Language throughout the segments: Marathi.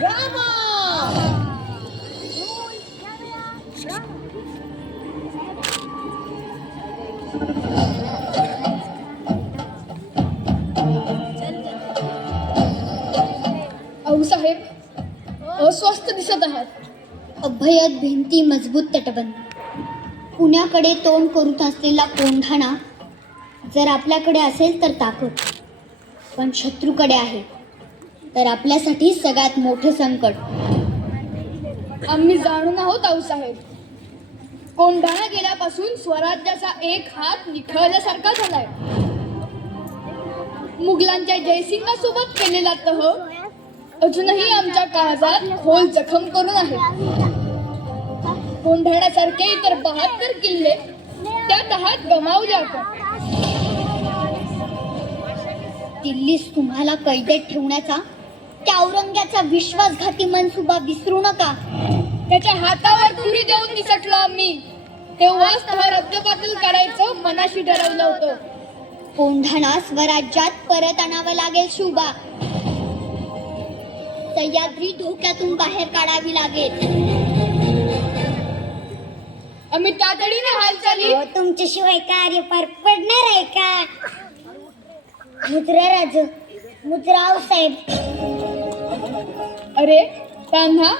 रामा. आऊसाहेब अस्वस्थ दिसत आहात. अभ्यद भिंती मजबूत तटबंद. पुण्याकडे तोंड करून असलेला कोंढाणा जर आपल्याकडे असेल तर ताकद, पण शत्रूकडे आहे तर आपल्यासाठी सगळ्यात मोठे संकट. आम्ही जाणून आहोत आऊसाहेब. कोंढाणा गेल्यापासून स्वराज्याचा एक हात निखळल्यासारखा झालाय. मुघलांच्या जयसिंगासोबत केलेला तह अजूनही आमच्या काळजात खोल जखम करून आहे. कोंढाण्यासारखे इतर 72 किल्ले त्या तहात गमावले आपण. दिल्लीस तुम्हाला कैदेत ठेवण्याचा त्या औरंग्याचा विश्वासघाती मनसुबा विसरू नका. त्याच्या हातावर तुरी देऊन निसटलो आम्ही. तेव्हाच तह रद्दबातल काढायचं मनाशी ठरवलं होतं. कोंढाणा स्वराज्यात परत आणावं लागेल शुभा. सह्याद्री धोक्यातून बाहेर काढावी लागेल. आम्ही तातडीने हालचाली. तुमच्याशिवाय कार्य पार पडणार आहे का? मुद्रा राज, मुद्राव साहेब. अरे तान्हा,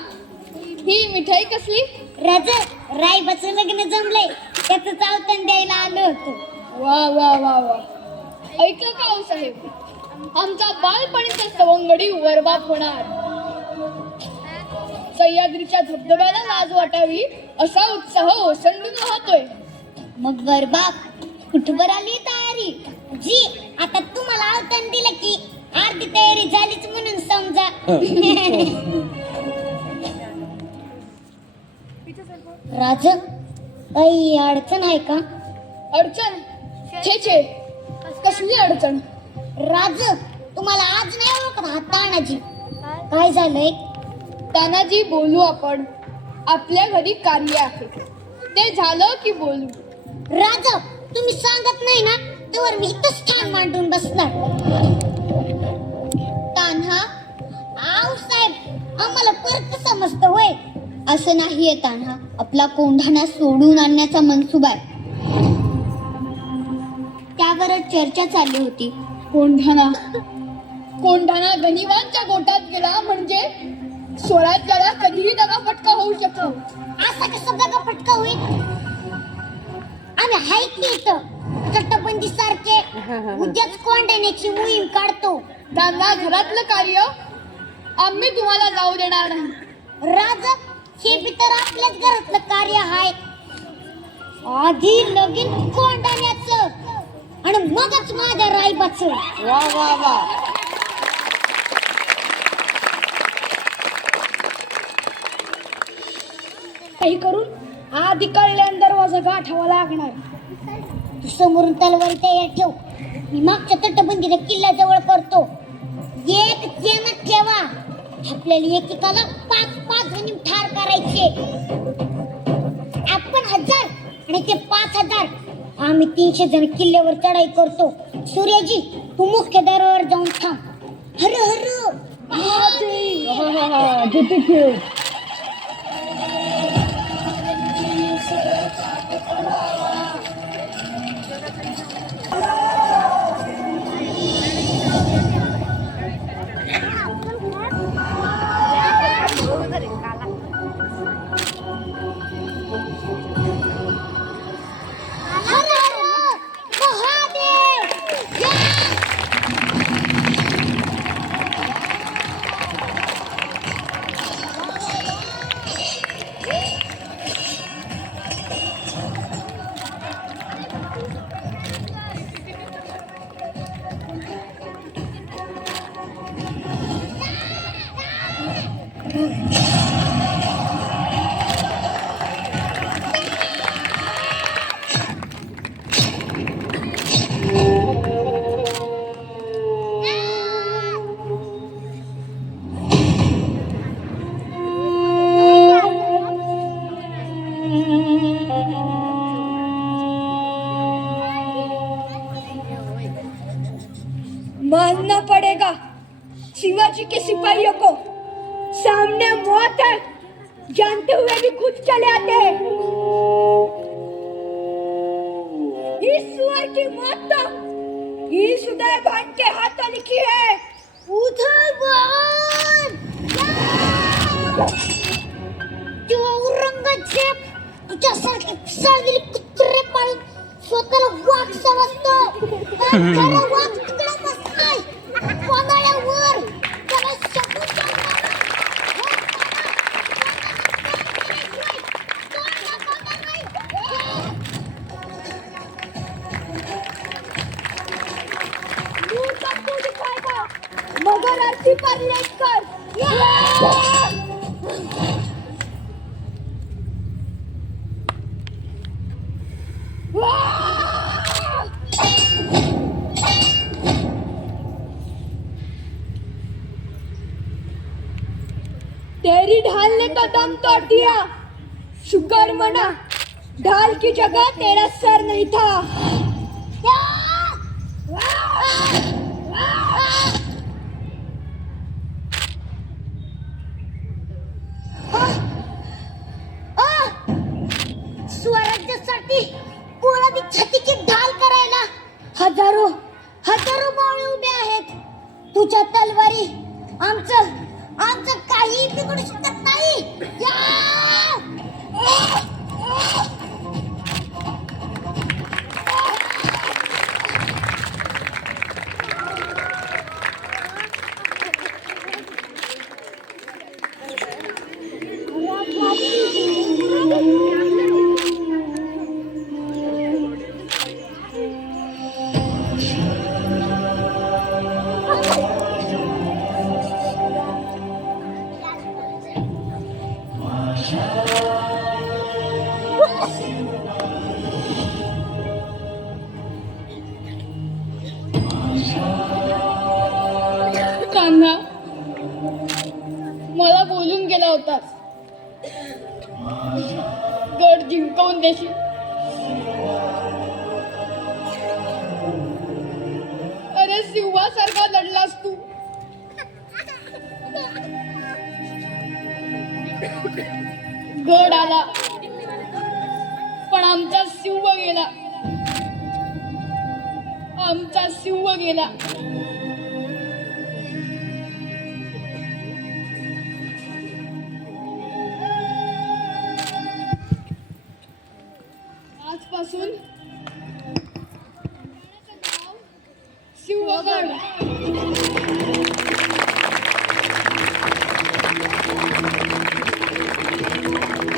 ही मिठाई कसली? राज, रायबाचं लग्न जमलंय, त्याचं चावतन द्यायला आलो होतो. वा वा वा वा. ऐकलं का आऊसाहेब? आमचा बालपणीचा सवंगडी वरबाप होणार. सह्याद्रीच्या धबधब्याला लाज वाटावी असा उत्साह ओसंडून वाहतोय. मग वरबाप कुठवर आली तयारी? जी, आता तुम्हाला आवतन दिलं की अर्धी तयारी झालीच म्हणून समजा. राज, काही अडचण आहे का? अडचण? छे छे, कसली अडचण? राज, तुम्हाला आज नाही ओळखत हा तानाजी. काय झालंय? तानाजी, बोलू आपण. आपल्या घरी कार्य आहे, ते झालं की बोलू. राज, तुम्ही सांगत नाही ना तेव्हा मी इथंच ठाण मांडून बसणार. तान्हा, आऊ साहेब, आम्हाला परत समजतं होय. असं नाहीये तान्हा, आपला कोंढाणा सोडून आणण्याचा मनसुबा आहे. त्यावरच चर्चा चालली होती. कोंढाणा कोंढाणा गनिवांच्या गोटात गेला म्हणजे स्वराज्याला कधीही दगाफटका होऊ शकतो. असा कसं दगाफटका होईल? आम्ही हाय की इथं तटबंदी सारखे उद्याच कोंढाण्याची मोहीम काढतो. त्यांना घरातलं कार्य आम्ही तुम्हाला जाऊ देणार नाही. राज, हे बी तर आपल्याच घरातलं कार्य आहे. आधी लगीन कोंढाण्याचं आणि मगच माझ्या रायबाचं. वा वा वा. काही करून आधी कळल्यान दरवाजा गाठावा लागणार. तू समोरून तलवारी तयार ठेव, मी मागच्या तटबंदीला किल्ल्याजवळ करतो. एक ध्यानात ठेवा, आपल्याला एकेकाला 5-5 जणी ठार करायचे. आपण 1000 आणि ते 5000. आम्ही 300 जण किल्ल्यावर चढाई करतो. सूर्याजी, तू मुख्य दरबारावर जाऊन थांब. हर हर महादेव. मानना पड़ेगा, शिवाजी के सिपाहियों को सामने मौत है, जानते हुए भी खुद चले आते हैं। ईश्वर की मौत तो इस उदय भान के हाथों लिखी है। उदय भान तू औरंगजेब तुझ्यासारखे पिसाळलेले कुत्रे पाळून स्वतःला वाघ समजतो. पण खरं वाघ तिकडे नसताय पानाळ्यावर त्याला समुद्रात मगर आरती पर लेकर तेरी ढाल ने तो दम तोड़ दिया। शुक्र मना ढाल की जगह तेरा सर नहीं था। स्वराज्यासाठी कोणाची छातीची ढाल करायला हजारो हजारो मावळे उभे आहेत. तुझ्या तलवारी आमचं आमचं काही बिघडू शकत नाही. कान्हा, मला बोलून गेला होतास गड जिंकवून देशील. अरे सिंहासारखा लढलास तू. गड आला पण आमचा सिंह गेला. आमचा सिंह गेला.